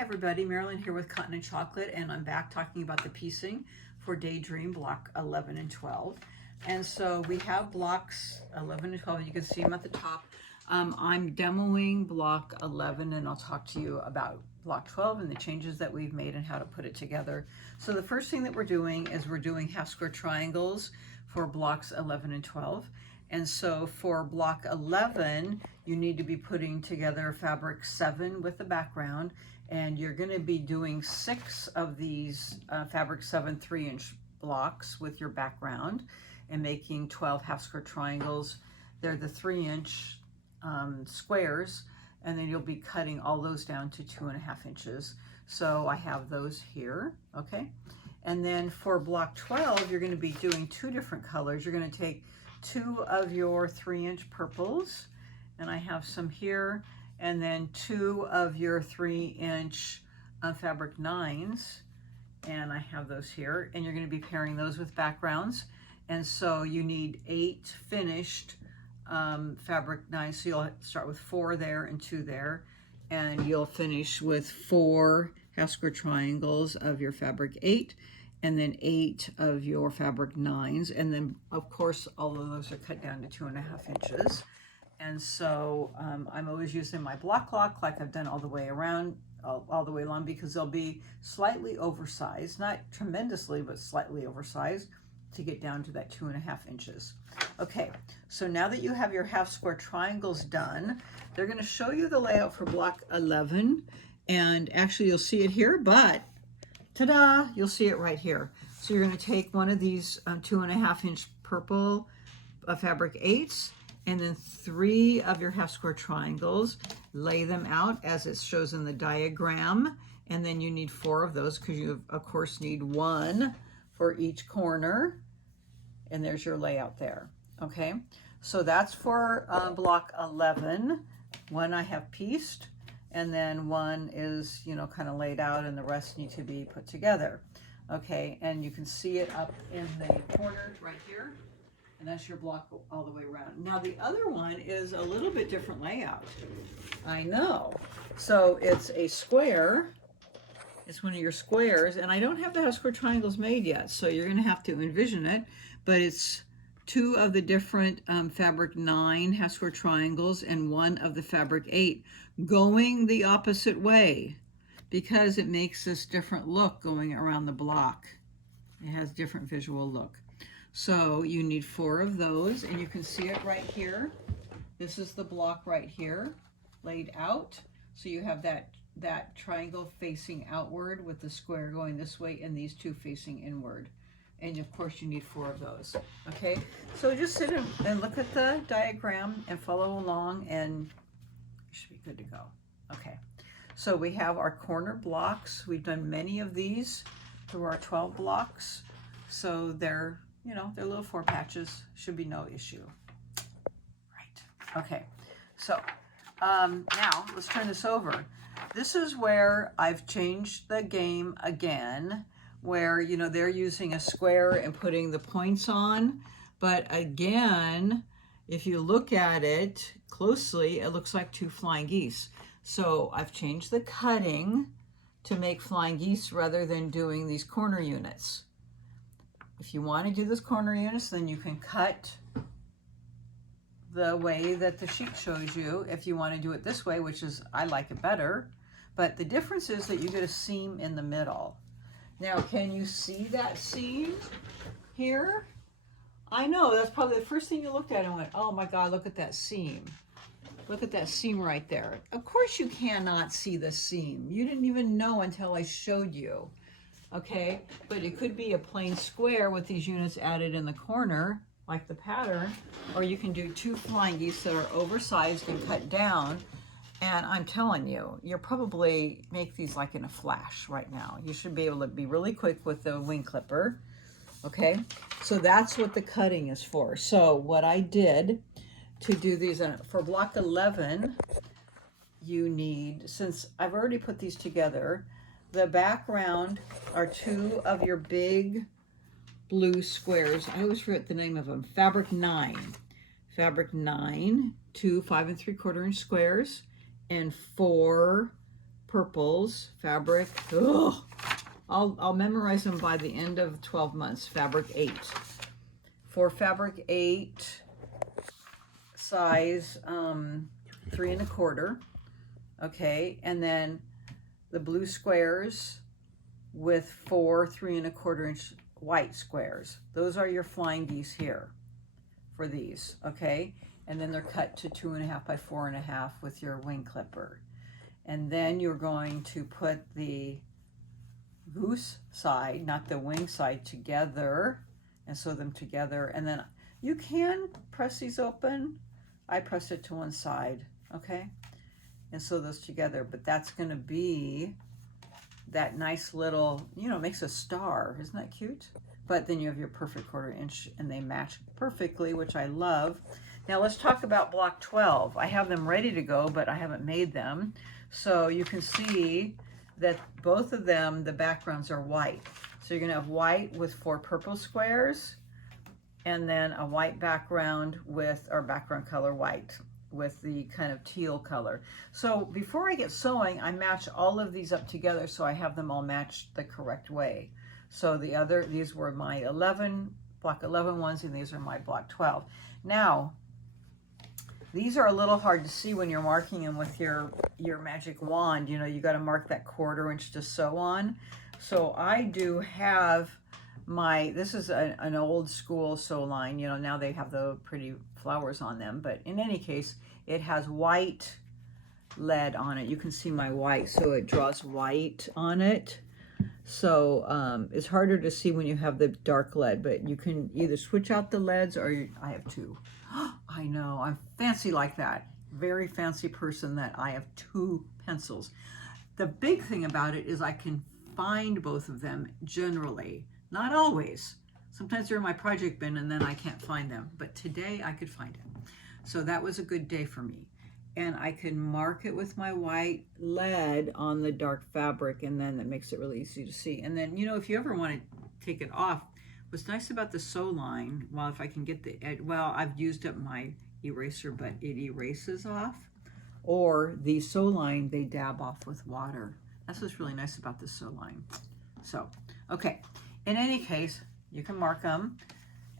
Hi everybody, Marilyn here with Cotton and Chocolate, and I'm back talking about the piecing for Daydream block 11 and 12. And so we have blocks 11 and 12, you can see them at the top. I'm demoing block 11 and I'll talk to you about block 12 and the changes that we've made and how to put it together. So the first thing that we're doing is we're doing half square triangles for blocks 11 and 12. And so for block 11, you need to be putting together fabric 7 with the background, and you're going to be doing 6 of these fabric 7 3-inch blocks with your background and making 12 half square triangles. They're the 3-inch squares, and then you'll be cutting all those down to 2.5 inches. So I have those here, okay? And then for block 12, you're going to be doing 2 different colors. You're going to take 2 of your 3-inch purples, and I have some here, and then 2 of your 3-inch fabric 9s, and I have those here, and you're going to be pairing those with backgrounds. And so you need 8 finished fabric 9s, so you'll start with 4 there and 2 there, and you'll finish with 4 half square triangles of your fabric 8, and then 8 of your fabric 9s, and then of course all of those are cut down to 2.5 inches. And so I'm always using my block lock like I've done all the way around, all the way along, because they'll be slightly oversized, not tremendously, but slightly oversized to get down to that 2.5 inches. Okay, so now that you have your half square triangles done, they're going to show you the layout for block 11, and actually you'll see it here, but ta-da, you'll see it right here. So you're going to take one of these 2.5-inch purple fabric 8s, and then 3 of your half square triangles, lay them out as it shows in the diagram, and then you need 4 of those because you of course need 1 for each corner, and there's your layout there. Okay, so that's for block 11. 1 I have pieced, and then 1 is, you know, kind of laid out, and the rest need to be put together. Okay, and you can see it up in the corner right here, and that's your block all the way around. Now the other one is a little bit different layout. I know. So it's a square. It's one of your squares, and I don't have the half square triangles made yet, so you're going to have to envision it, but it's 2 of the different fabric 9 half square triangles and 1 of the fabric 8 going the opposite way, because it makes this different look going around the block. It has different visual look. So you need 4 of those, and you can see it right here. This is the block right here laid out. So you have that triangle facing outward with the square going this way and these 2 facing inward. And of course you need 4 of those. Okay, so just sit and look at the diagram and follow along, and you should be good to go. Okay, so we have our corner blocks. We've done many of these through our 12 blocks. So they're, you know, they're little 4 patches, should be no issue. Right, okay, so now let's turn this over. This is where I've changed the game again, where, you know, they're using a square and putting the points on, but again, if you look at it closely, it looks like 2 flying geese. So I've changed the cutting to make flying geese rather than doing these corner units. If you want to do this corner units, then you can cut the way that the sheet shows you. If you want to do it this way, which is, I like it better, but the difference is that you get a seam in the middle. Now, can you see that seam here? I know, that's probably the first thing you looked at and went, oh my God, look at that seam. Look at that seam right there. Of course you cannot see the seam. You didn't even know until I showed you. Okay, but it could be a plain square with these units added in the corner, like the pattern, or you can do 2 flying geese that are oversized and cut down. And I'm telling you, you'll probably make these like in a flash right now. You should be able to be really quick with the wing clipper. Okay, so that's what the cutting is for. So what I did to do these for block 11, you need, since I've already put these together, the background are 2 of your big blue squares. I always forget the name of them. Fabric 9. Fabric 9, 2 5 3/4 inch squares, and 4 purples, fabric. Ugh. I'll memorize them by the end of 12 months. Fabric 8. For fabric 8, size 3 1/4. Okay, and then the blue squares with 4 3 1/4 inch white squares. Those are your flying geese here for these. Okay, and then they're cut to 2.5 by 4.5 with your wing clipper. And then you're going to put the goose side, not the wing side, together and sew them together. And then you can press these open. I press it to one side, okay, and sew those together. But that's going to be that nice little, you know, makes a star. Isn't that cute? But then you have your perfect 1/4 inch and they match perfectly, which I love. Now let's talk about block 12. I have them ready to go, but I haven't made them. So you can see that both of them, the backgrounds are white. So you're gonna have white with 4 purple squares and then a white background with, or background color white with the kind of teal color. So before I get sewing, I match all of these up together so I have them all matched the correct way. So these were my block 11 ones, and these are my block 12. Now, these are a little hard to see when you're marking them with your magic wand. You know, you got to mark that 1/4 inch to sew on. So I do have this is an old school sew line. You know, now they have the pretty flowers on them. But in any case, it has white lead on it. You can see my white, so it draws white on it. So it's harder to see when you have the dark lead, but you can either switch out the leads or I have 2. I know, I'm fancy like that. Very fancy person that I have 2 pencils. The big thing about it is I can find both of them generally. Not always. Sometimes they're in my project bin and then I can't find them. But today I could find it. So that was a good day for me. And I can mark it with my white lead on the dark fabric, and then that makes it really easy to see. And then, you know, if you ever want to take it off, what's nice about the sew line, well, if I can get the edge, well, I've used up my eraser, but it erases off. Or the sew line, they dab off with water. That's what's really nice about the sew line. So, okay. In any case, you can mark them.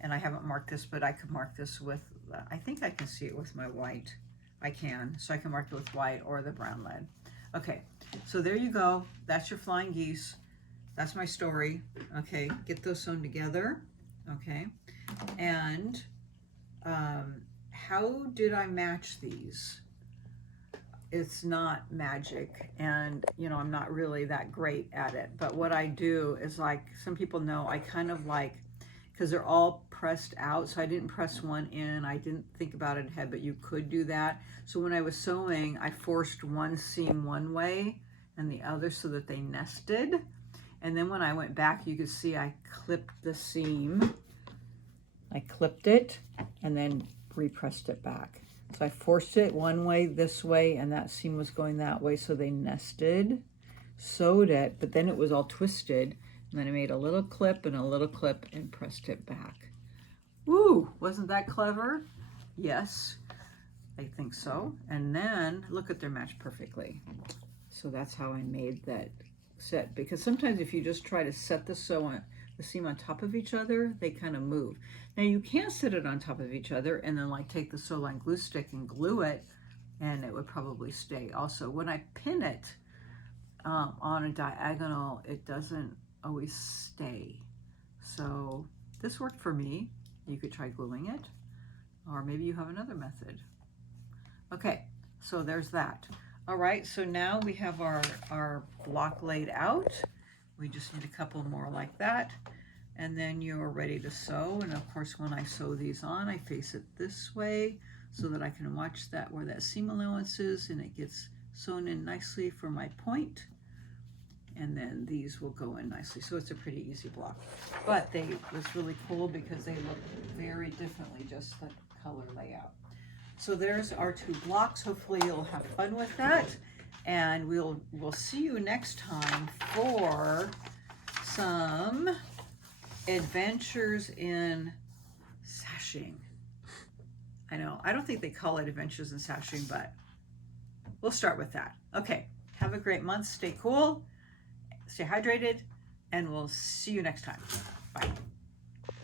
And I haven't marked this, but I could mark this with, I think I can see it with my white. I can, so I can mark it with white or the brown lead. Okay, so there you go. That's your flying geese. That's my story. Okay, get those sewn together. Okay, and how did I match these? It's not magic, and you know, I'm not really that great at it. But what I do is, like some people know, I kind of like, because they're all pressed out, so I didn't press one in. I didn't think about it ahead, but you could do that. So when I was sewing, I forced one seam one way and the other so that they nested. And then when I went back, you could see I clipped the seam. I clipped it and then repressed it back. So I forced it one way this way, and that seam was going that way, so they nested. Sewed it, but then it was all twisted. And then I made a little clip and a little clip and pressed it back. Woo, wasn't that clever? Yes, I think so. And then look at their match perfectly. So that's how I made that set, because sometimes if you just try to set the seam on top of each other, they kind of move. Now you can set it on top of each other and then like take the sew line glue stick and glue it, and it would probably stay. Also, when I pin it on a diagonal, it doesn't always stay. So this worked for me. You could try gluing it, or maybe you have another method. Okay, so there's that. All right, so now we have our block laid out. We just need a couple more like that, and then you're ready to sew. And of course, when I sew these on, I face it this way so that I can watch that where that seam allowance is, and it gets sewn in nicely for my point. And then these will go in nicely. So it's a pretty easy block. But it's really cool because they look very differently, just the color layout. So there's our 2 blocks. Hopefully you'll have fun with that. And we'll see you next time for some adventures in sashing. I know, I don't think they call it adventures in sashing, but we'll start with that. Okay, Have a great month. Stay cool, stay hydrated, and we'll see you next time. Bye.